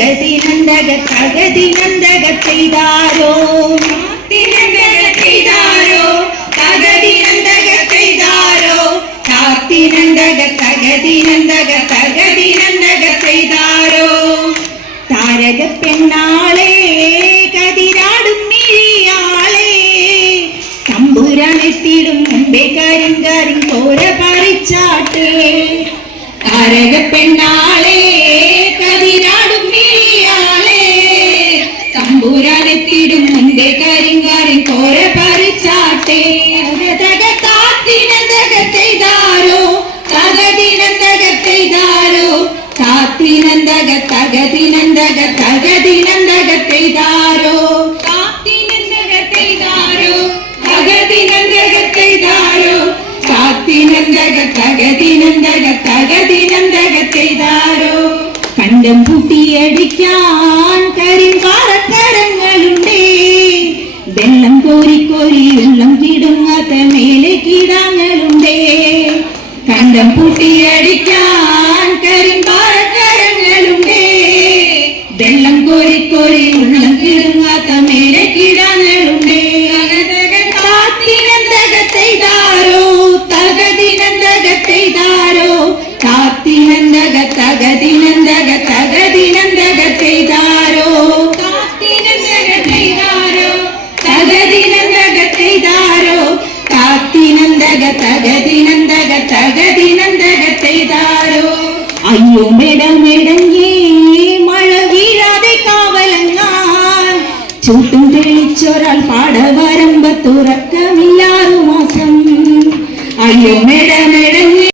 തകതിനന്തക തകതിനന്തക ചെയ്താരോ ചെയ്താരോ തകതിനന്തക ചെയ്താരോ താത്തിനന്തക തകതിനന്തക തകതിനന്തക ചെയ്താരോ താരക പെണ്ണാളെ കതിരാടും മിഴിയാളെ തമ്പുരാനെത്തിടും മുമ്പേ കരിങ്കാരിൻ കോര പറിച്ചാട്ടെ താരക പെണ്ണാളെ കതിരാടും മിഴിയാളെ തമ്പുരാനെത്തിടും മുമ്പേ കരിങ്കാരിൻ കോര പറിച്ചാട്ടെ താത്തിനന്തക ചെയ്താരോ തകതിനന്തക ചെയ്താരോ താത്തിനന്തക തകതിനന്തക തകതിനന്തക ചെയ്താരോ താത്തിനന്തക ചെയ്താരോ തകതിനന്തക ചെയ്താരോ താത്തിനന്തക തകതിനന്തക തകതിനന്തക ചെയ്താരോ കണ്ടം പൂട്ടിയടിക്കാൻ കരിമ്പാറക്കരങ്ങളുണ്ടേ വെള്ളം കോരി കോരി ഉള്ളം കിടുങ്ങാത്ത മേലെ കിടാങ്ങളുണ്ടേ കണ്ടം പൂട്ടിയടിക്കാൻ കരിമ്പാറക്കരങ്ങളുണ്ടേ വെള്ളം കോരി കോരി ഉള്ളം കിടുങ്ങാത്ത മേലെ കിടാങ്ങളുണ്ടേ താത്തിനന്തക ചെയ്താരോ തകതിനന്തക ചെയ്താരോ താത്തിനന്തക തകതിനന്തക തകതിനന്തക ചെയ്താരോ താത്തിനന്തക ചെയ്താരോ തകതിനന്തക ചെയ്താരോ താത്തിനന്തക തകതിനന്തക തകതിനന്തക ചെയ്താരോ അയ്യോ മെടമെടങ്ങേ മഴ വീഴാതെ കാവലങ്ങാൻ ചൂട്ടും തെളിച്ചൊരാൾ പാടവരമ്പത്തുറക്കമില്ലാറു മാസം അയ്യോ